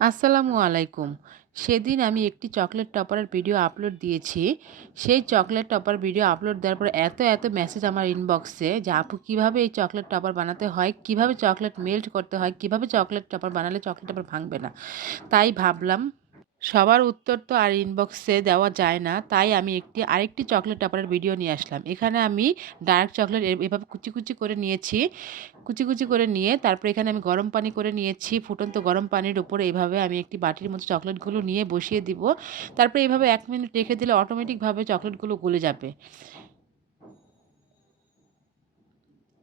আসসালামু আলাইকুম। সেদিন আমি একটি চকলেট টপারের ভিডিও আপলোড দিয়েছি। সেই চকলেট টপার ভিডিও আপলোড দেওয়ার পর এত মেসেজ আমার ইনবক্সে যে, "আপু কিভাবে এই চকলেট টপার বানাতে হয়? কিভাবে চকলেট মেল্ট করতে হয়? কিভাবে চকলেট টপার বানালে চকলেট টপার ভাঙবে না?" তাই ভাবলাম সবার উত্তর তো আর ইনবক্সে দেওয়া যায় না। তাই আমি আরেকটি চকলেট টপারের ভিডিও নিয়ে আসলাম। এখানে আমি ডার্ক চকলেট এভাবে কুচি করে নিয়েছি। কুচি করে নিয়ে তারপরে এখানে আমি গরম পানি করে নিয়েছি। ফুটন্ত গরম পানির উপরে এভাবে আমি একটি বাটির মতো চকলেটগুলো নিয়ে বসিয়ে দিব। তারপরে এভাবে ১ মিনিট রেখে দিলে অটোমেটিকভাবে চকলেটগুলো গলে যাবে।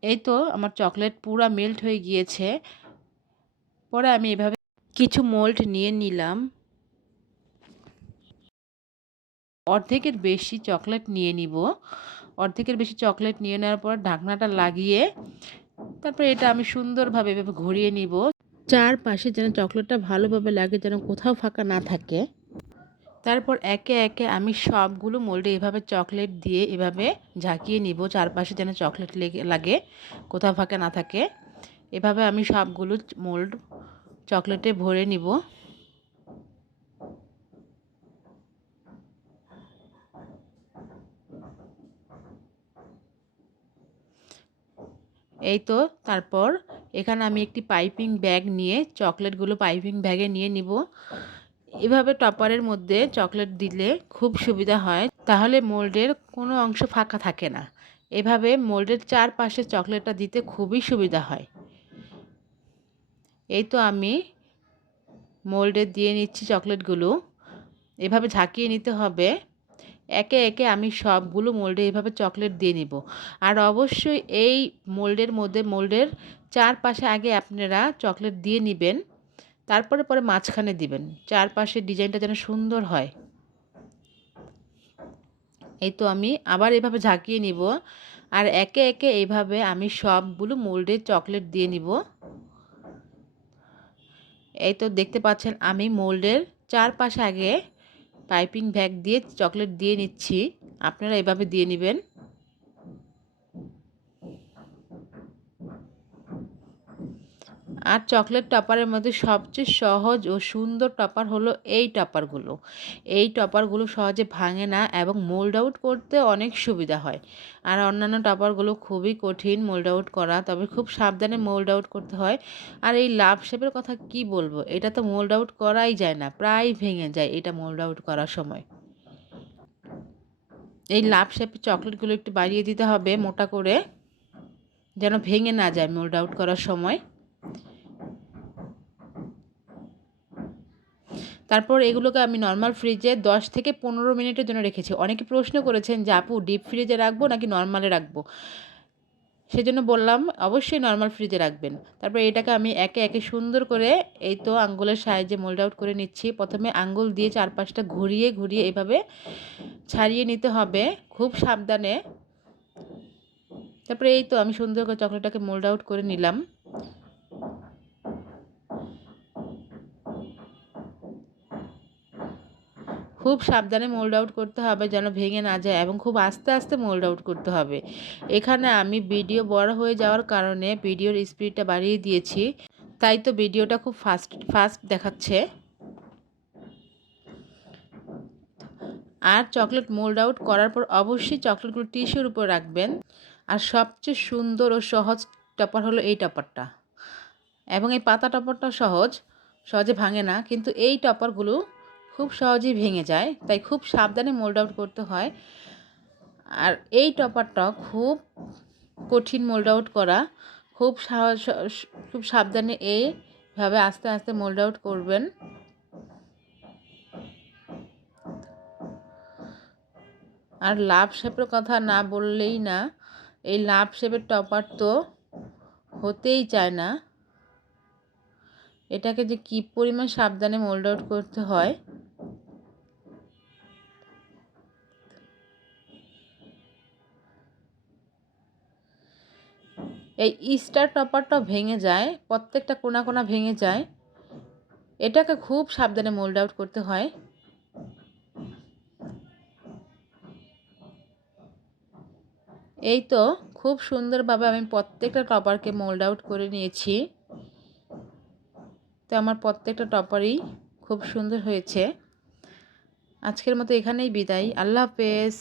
এই তো আমার চকলেট পুরা মেল্ট হয়ে গিয়েছে। পরে আমি এভাবে কিছু মোল্ড নিয়ে নিলাম। অর্ধেকের বেশি চকলেট নিয়ে নিব। অর্ধেকের বেশি চকলেট নিয়ে নেওয়ার পর ঢাকনাটা লাগিয়ে তারপরে এটা আমি সুন্দরভাবে এভাবে ঘুরিয়ে নিব। চারপাশে যেন চকলেটটা ভালোভাবে লাগে, যেন কোথাও ফাঁকা না থাকে। তারপর একে আমি সবগুলো মোল্ডে এভাবে চকলেট দিয়ে এভাবে ঝাঁকিয়ে নিব। চারপাশে যেন চকলেট লাগে, কোথাও ফাঁকা না থাকে। এভাবে আমি সবগুলো মোল্ড চকলেটে ভরে নিব। এই তো তারপর এখানে আমি একটি পাইপিং ব্যাগ নিয়ে চকলেটগুলো পাইপিং ব্যাগে নিয়ে নিব। এভাবে টপারের মধ্যে চকলেট দিলে খুব সুবিধা হয়, তাহলে মোল্ডের কোনো অংশ ফাঁকা থাকে না। এভাবে মোল্ডের চারপাশে চকলেটটা দিতে খুবই সুবিধা হয়। এই তো আমি মোল্ডে দিয়ে নিচ্ছি চকলেটগুলো। এভাবে ঝাঁকিয়ে নিতে হবে। একে আমি সবগুলো মোল্ডে এভাবে চকলেট দিয়ে নিব। আর অবশ্যই এই মোল্ডের চারপাশে আগে আপনারা চকলেট দিয়ে নিবেন। পরে মাঝখানে দিবেন। চারপাশের ডিজাইনটা যেন সুন্দর হয়। এই তো আমি আবার এভাবে ঝাঁকিয়ে নিব। আর একে এইভাবে আমি সবগুলো মোল্ডে চকলেট দিয়ে নিব। এই তো দেখতে পাচ্ছেন আমি মোল্ডের চারপাশে আগে পাইপিং ব্যাগ দিয়ে চকলেট দিয়ে নিচ্ছি। আপনারা এভাবে দিয়ে নেবেন। আর চকলেট টপারের মধ্যে সবচেয়ে সহজ ও সুন্দর টপার হলো এই টপারগুলো। এই টপারগুলো সহজে ভাঙে না এবং মোল্ড আউট করতে অনেক সুবিধা হয়। আর অন্যান্য টপারগুলো খুবই কঠিন মোল্ড আউট করা, তবে খুব সাবধানে মোল্ড আউট করতে হয়। আর এই লাভ শেপের কথা কি বলবো, এটা তো মোল্ড আউট করাই যায় না, প্রায় ভেঙে যায় এটা মোল্ড আউট করার সময়। এই লাভ শেপের চকলেটগুলো একটু বাড়িয়ে দিতে হবে মোটা করে, যেন ভেঙে না যায় মোল্ড আউট করার সময়। তারপর এগুলোকে আমি নর্মাল ফ্রিজে 10 থেকে 15 মিনিটের জন্য রেখেছি। অনেকে প্রশ্ন করেছেন যে, "আপু ডিপ ফ্রিজে রাখবো নাকি নরমালে রাখবো?" সেজন্য বললাম অবশ্যই নর্মাল ফ্রিজে রাখবেন। তারপর এটাকে আমি একে সুন্দর করে এই তো আঙ্গুলের সাহায্যে মোল্ড আউট করে নিচ্ছি। প্রথমে আঙ্গুল দিয়ে চারপাশটা ঘুরিয়ে এভাবে ছাড়িয়ে নিতে হবে খুব সাবধানে। তারপরে এই তো আমি সুন্দর করে চকলেটটাকে মোল্ড আউট করে নিলাম। খুব সাবধানে মোল্ড আউট করতে হবে যেন ভেঙে না যায় এবং খুব আস্তে মোল্ড আউট করতে হবে। এখানে আমি ভিডিও বড় হয়ে যাওয়ার কারণে ভিডিওর স্পিডটা বাড়িয়ে দিয়েছি। তাই তো ভিডিওটা খুব ফাস্ট দেখাচ্ছে। আর চকলেট মোল্ড আউট করার পর অবশ্যই চকলেটগুলো টিস্যুর উপর রাখবেন। আর সবচেয়ে সুন্দর ও সহজ টপার হলো এই টপারটা। এবং এই পাতা টপারটা সহজে ভাঙে না, কিন্তু এই টপারগুলো খুব সহজেই ভেঙে যায়, তাই খুব সাবধানে মোল্ড আউট করতে হয়। আর এই টপারটা খুব কঠিন মোল্ড আউট করা, খুব সাবধানে এইভাবে আস্তে মোল্ড আউট করবেন। আর লাভ শেপের কথা না বললেই না, এই লাভ শেপের টপার তো হতেই চায় না। এটাকে যে কী পরিমাণ সাবধানে মোল্ড আউট করতে হয়। এই স্টার টপারটা ভেঙে যায়, প্রত্যেকটা কোনা ভেঙে যায়। এটাকে খুব সাবধানে মোল্ড আউট করতে হয়। এই তো খুব সুন্দরভাবে আমি প্রত্যেকটা টপারকে মোল্ড আউট করে নিয়েছি। তো আমার প্রত্যেকটা টপারই খুব সুন্দর হয়েছে। আজকের মতো এখানেই বিদায়। আল্লাহ হাফেজ।